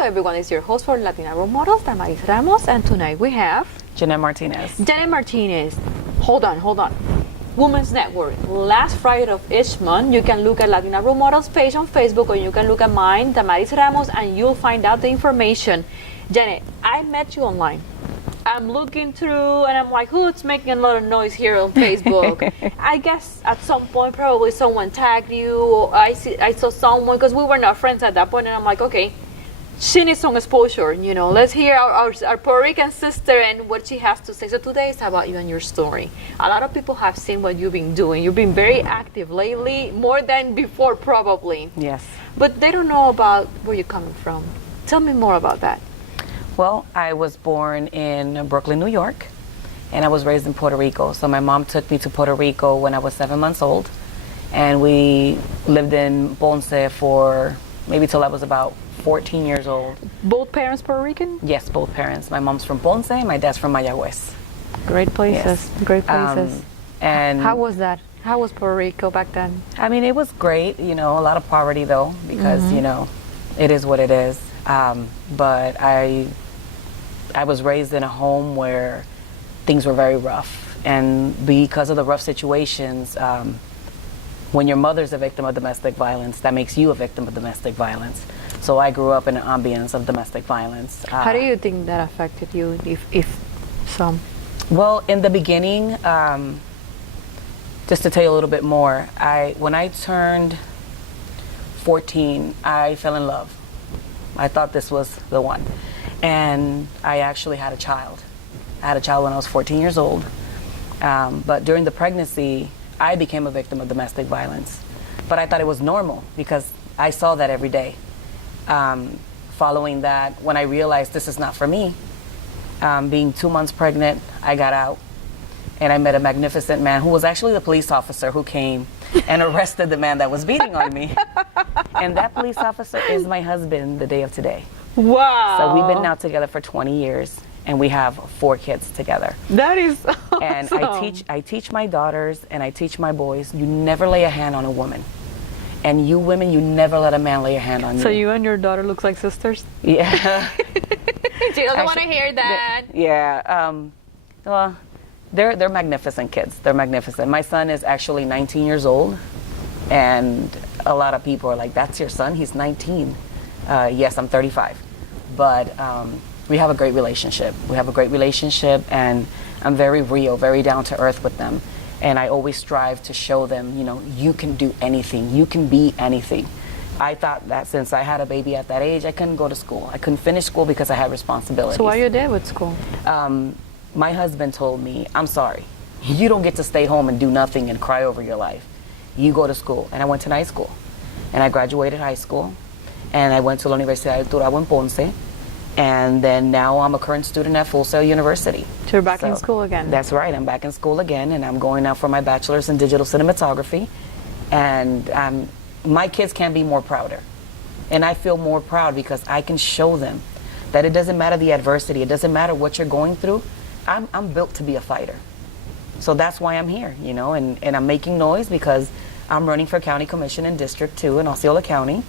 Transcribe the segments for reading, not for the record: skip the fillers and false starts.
Hello everyone, it's your host for Latina Role Models, Damaris Ramos, and tonight we have Janette Martinez. Janette Martinez. Hold on. Women's Network. Last Friday of each month, you can look at Latina Role Models page on Facebook, or you can look at mine, Damaris Ramos, and you'll find out the information. Janette, I met you online. I'm looking through and I'm like, who's making a lot of noise here on Facebook? I guess at some point probably someone tagged you, or I saw someone, because we were not friends at that point, and I'm like, okay, she needs some exposure, let's hear our Puerto Rican sister and what she has to say. So today is about you and your story. A lot of people have seen what you've been doing. You've been very active lately, more than before probably. Yes. But they don't know about where you're coming from. Tell me more about that. Well, I was born in Brooklyn, New York, and I was raised in Puerto Rico. So my mom took me to Puerto Rico when I was 7 months old, and we lived in Ponce for maybe till I was about 14 years old. Both parents Puerto Rican? Yes, both parents. My mom's from Ponce, my dad's from Mayagüez. Great places. Yes. Great places. And how was that? How was Puerto Rico back then? I mean, it was great. A lot of poverty though, because it is what it is. But I was raised in a home where things were very rough, and because of the rough situations, when your mother's a victim of domestic violence, that makes you a victim of domestic violence. So I grew up in an ambience of domestic violence. How do you think that affected you, if some? Well, in the beginning, just to tell you a little bit more, when I turned 14, I fell in love. I thought this was the one. And I actually had a child. I had a child when I was 14 years old. But during the pregnancy, I became a victim of domestic violence. But I thought it was normal because I saw that every day. Following that, when I realized this is not for me, being 2 months pregnant, I got out. And I met a magnificent man who was actually the police officer who came and arrested the man that was beating on me. And that police officer is my husband the day of today. Wow. So we've been now together for 20 years, and we have 4 kids together. That is awesome. And I teach my daughters and I teach my boys, you never lay a hand on a woman. And you women, you never let a man lay a hand on you. So you and your daughter look like sisters? Yeah. She doesn't want to hear that. Yeah. Well, they're magnificent kids. They're magnificent. My son is actually 19 years old, and a lot of people are like, that's your son? He's 19. Yes, I'm 35. But we have a great relationship. And I'm very real, very down to earth with them. And I always strive to show them, you can do anything. You can be anything. I thought that since I had a baby at that age, I couldn't go to school. I couldn't finish school because I had responsibilities. So why are you there with school? My husband told me, I'm sorry, you don't get to stay home and do nothing and cry over your life. You go to school. And I went to night school. And I graduated high school. And I went to La Universidad del Turabo in Ponce. And then now I'm a current student at Full Sail University. So you're back in school again? That's right. I'm back in school again. And I'm going now for my bachelor's in digital cinematography. And my kids can't be more prouder. And I feel more proud because I can show them that it doesn't matter the adversity. It doesn't matter what you're going through. I'm built to be a fighter. So that's why I'm here, and I'm making noise because I'm running for county commission in District 2 in Osceola County.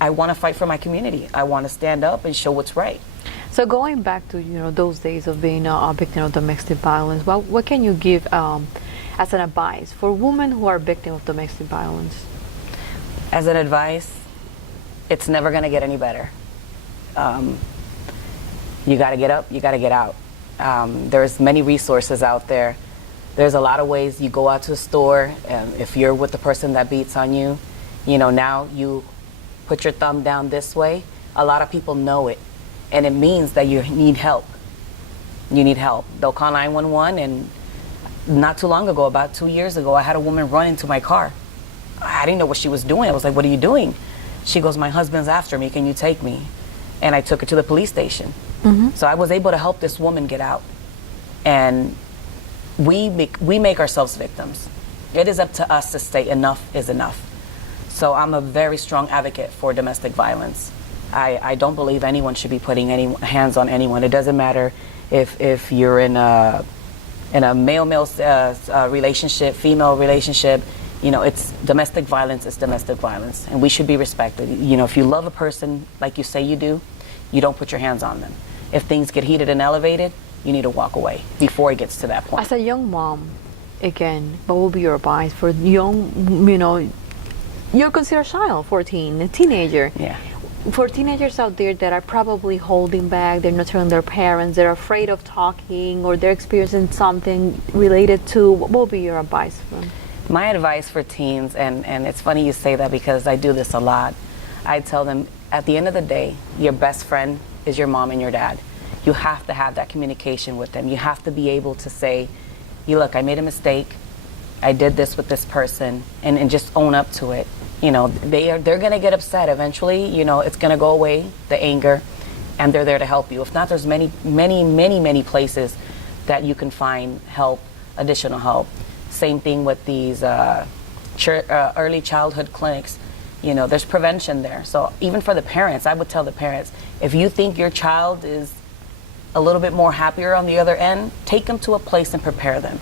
I want to fight for my community. I want to stand up and show what's right. So going back to, those days of being a victim of domestic violence, what can you give as an advice for women who are victims of domestic violence? As an advice, it's never going to get any better. You got to get up, you got to get out. There's many resources out there. There's a lot of ways. You go out to a store, if you're with the person that beats on you, now you put your thumb down this way. A lot of people know it, and it means that you need help. You need help. They'll call 911, and not too long ago, about 2 years ago, I had a woman run into my car. I didn't know what she was doing. I was like, what are you doing? She goes, my husband's after me. Can you take me? And I took her to the police station. Mm-hmm. So I was able to help this woman get out. And we make ourselves victims. It is up to us to say enough is enough. So I'm a very strong advocate for domestic violence. I don't believe anyone should be putting any hands on anyone. It doesn't matter if you're in a male-male relationship, female relationship. It's domestic violence is domestic violence, and we should be respected. If you love a person like you say you do, you don't put your hands on them. If things get heated and elevated, you need to walk away before it gets to that point. As a young mom, again, what would be your advice for young, you're considered a child, 14, a teenager. Yeah. For teenagers out there that are probably holding back, they're not telling their parents, they're afraid of talking, or they're experiencing something related to, what would be your advice for them? My advice for teens, and it's funny you say that because I do this a lot, I tell them, at the end of the day, your best friend is your mom and your dad. You have to have that communication with them. You have to be able to say, look, I made a mistake, I did this with this person, and just own up to it. They're going to get upset eventually. It's going to go away, the anger, and they're there to help you. If not, there's many places that you can find help, additional help. Same thing with these early childhood clinics. There's prevention there. So even for the parents, I would tell the parents, if you think your child is a little bit more happier on the other end, take them to a place and prepare them.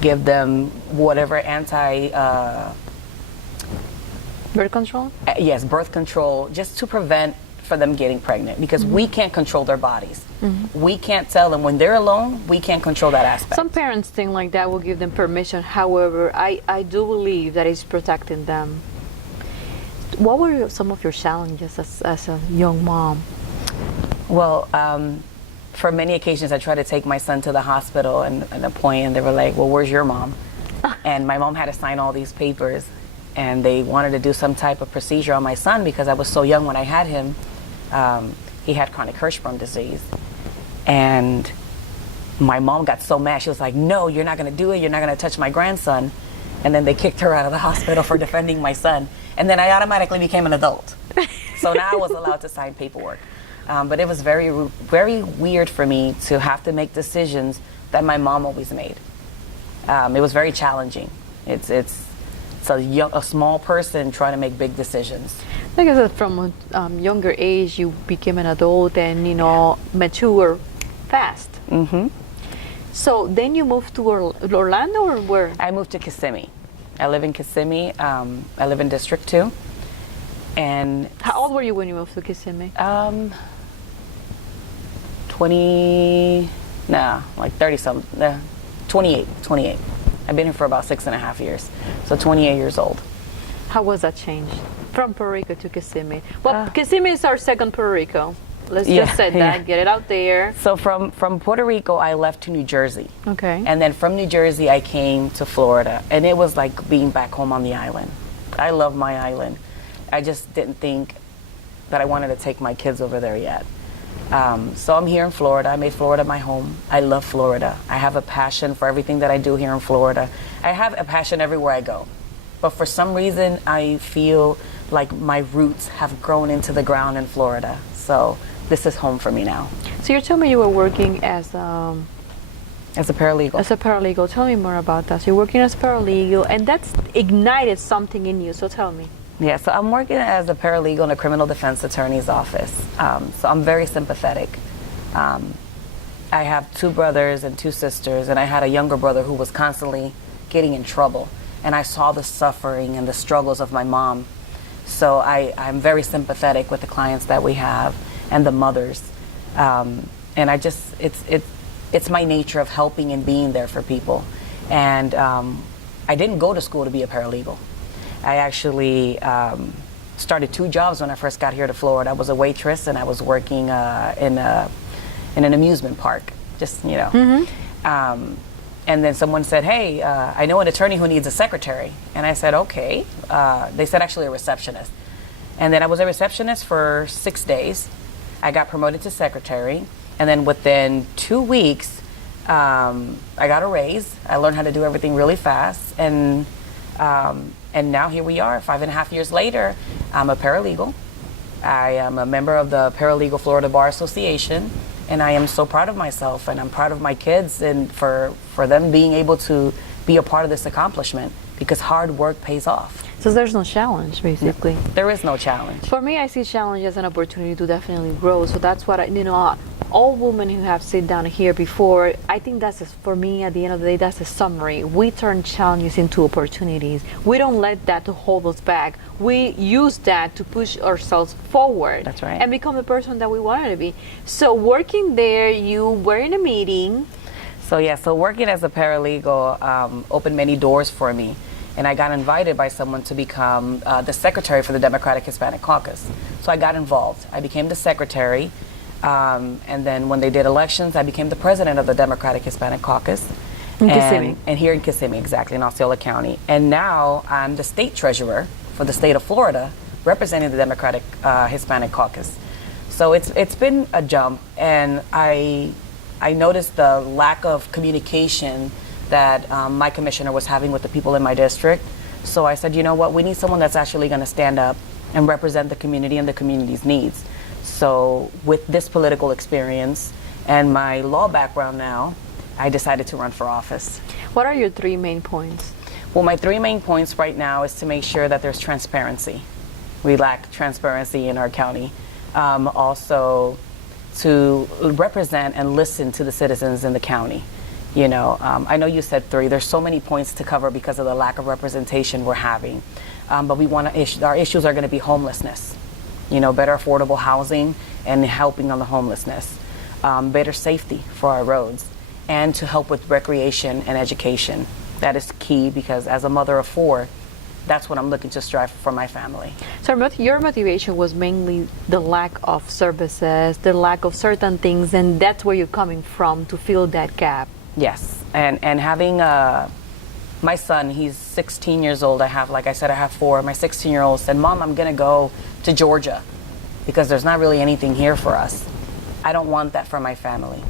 Give them whatever Birth control? Yes, birth control, just to prevent for them getting pregnant, because we can't control their bodies. We can't tell them when they're alone, we can't control that aspect. Some parents think like that will give them permission. However, I do believe that it's protecting them. What were some of your challenges as a young mom? Well, for many occasions, I tried to take my son to the hospital and a point, and they were like, well, where's your mom? And my mom had to sign all these papers, and they wanted to do some type of procedure on my son because I was so young when I had him. He had chronic Hirschsprung disease. And my mom got so mad. She was like, no, you're not going to do it. You're not going to touch my grandson. And then they kicked her out of the hospital for defending my son. And then I automatically became an adult. So now I was allowed to sign paperwork. But it was very, very weird for me to have to make decisions that my mom always made. It was very challenging. It's a small person trying to make big decisions. I guess that from a younger age, you became an adult and, mature fast. So then you moved to Orlando, or where? I moved to Kissimmee. I live in Kissimmee. I live in District 2. And how old were you when you moved to Kissimmee? 30-something, 28. I've been here for about 6.5 years, so 28 years old. How was that change from Puerto Rico to Kissimmee? Well, Kissimmee is our second Puerto Rico. Let's just say that, get it out there. So from Puerto Rico, I left to New Jersey. Okay. And then from New Jersey, I came to Florida, and it was like being back home on the island. I love my island. I just didn't think that I wanted to take my kids over there yet. So I'm here in Florida. I made Florida my home. I love Florida. I have a passion for everything that I do here in Florida. I have a passion everywhere I go. But for some reason, I feel like my roots have grown into the ground in Florida. So this is home for me now. So you told me you were working as a paralegal. As a paralegal. Tell me more about that. So you're working as a paralegal, and that's ignited something in you. So tell me. Yeah, so I'm working as a paralegal in a criminal defense attorney's office. So I'm very sympathetic. I have 2 brothers and 2 sisters, and I had a younger brother who was constantly getting in trouble. And I saw the suffering and the struggles of my mom. So I'm very sympathetic with the clients that we have and the mothers. And it's my nature of helping and being there for people. And I didn't go to school to be a paralegal. I actually started 2 jobs when I first got here to Florida. I was a waitress, and I was working in an amusement park, and then someone said, hey, I know an attorney who needs a secretary. And I said, okay. They said actually a receptionist. And then I was a receptionist for 6 days. I got promoted to secretary. And then within 2 weeks, I got a raise. I learned how to do everything really fast. And now here we are, 5.5 years later. I'm a paralegal. I am a member of the Paralegal Florida Bar Association, and I am so proud of myself, and I'm proud of my kids, and for them being able to be a part of this accomplishment. because hard work pays off. So there's no challenge, basically. There is no challenge. For me, I see challenge as an opportunity to definitely grow. So that's what all women who have sit down here before, I think for me, at the end of the day, that's a summary. We turn challenges into opportunities. We don't let that to hold us back. We use that to push ourselves forward. That's right. And become the person that we wanted to be. So working there, you were in a meeting. So working as a paralegal opened many doors for me. And I got invited by someone to become the secretary for the Democratic Hispanic Caucus. So I got involved. I became the secretary. And then when they did elections, I became the president of the Democratic Hispanic Caucus. In Kissimmee. And here in Kissimmee, exactly, in Osceola County. And now I'm the state treasurer for the state of Florida, representing the Democratic Hispanic Caucus. So it's been a jump, and I noticed the lack of communication that my commissioner was having with the people in my district. So I said, you know what, we need someone that's actually going to stand up and represent the community and the community's needs. So with this political experience and my law background now, I decided to run for office. What are your 3 main points? Well, my 3 main points right now is to make sure that there's transparency. We lack transparency in our county. Also to represent and listen to the citizens in the county. I know you said 3. There's so many points to cover because of the lack of representation we're having. But we want to our issues are going to be homelessness, better affordable housing and helping on the homelessness, better safety for our roads, and to help with recreation and education. That is key because as a mother of 4, that's what I'm looking to strive for my family. So your motivation was mainly the lack of services, the lack of certain things, and that's where you're coming from to fill that gap. Yes, and having my son, he's 16 years old. Like I said, I have 4. My 16-year-old said, Mom, I'm going to go to Georgia because there's not really anything here for us. I don't want that for my family.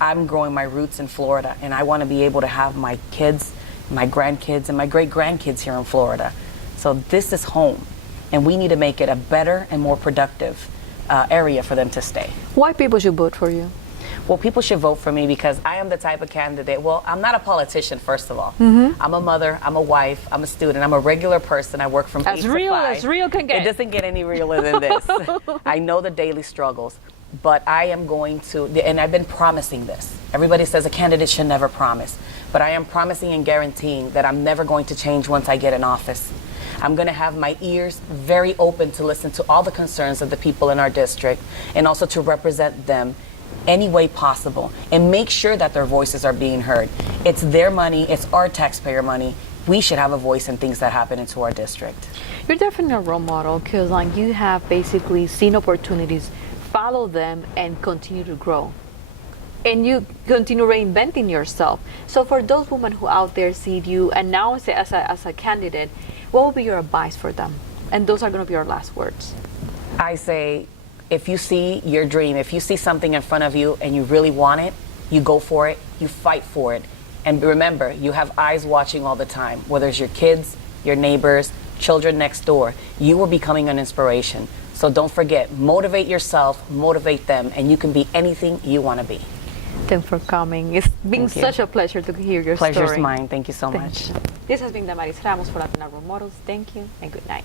I'm growing my roots in Florida, and I want to be able to have my kids, my grandkids, and my great-grandkids here in Florida. So this is home, and we need to make it a better and more productive area for them to stay. Why people should vote for you? Well, people should vote for me because I am the type of candidate. Well, I'm not a politician, first of all. I'm a mother, I'm a wife, I'm a student, I'm a regular person. I work from 8 to 5. As real can get. It doesn't get any realer than this. I know the daily struggles, but I am going to, and I've been promising this. Everybody says a candidate should never promise, but I am promising and guaranteeing that I'm never going to change once I get in office. I'm going to have my ears very open to listen to all the concerns of the people in our district and also to represent them any way possible and make sure that their voices are being heard. It's their money, it's our taxpayer money. We should have a voice in things that happen into our district. You're definitely a role model because you have basically seen opportunities, follow them, and continue to grow. And you continue reinventing yourself. So for those women who out there see you and now say as a candidate, what would be your advice for them? And those are going to be your last words. I say, if you see your dream, if you see something in front of you and you really want it, you go for it, you fight for it. And remember, you have eyes watching all the time, whether it's your kids, your neighbors, children next door. You are becoming an inspiration. So don't forget, motivate yourself, motivate them, and you can be anything you want to be. Thanks for coming. It's been such a pleasure to hear your story. Pleasure's mine. Thank you so much. This has been Damaris Ramos for Latina Role Models. Thank you and good night.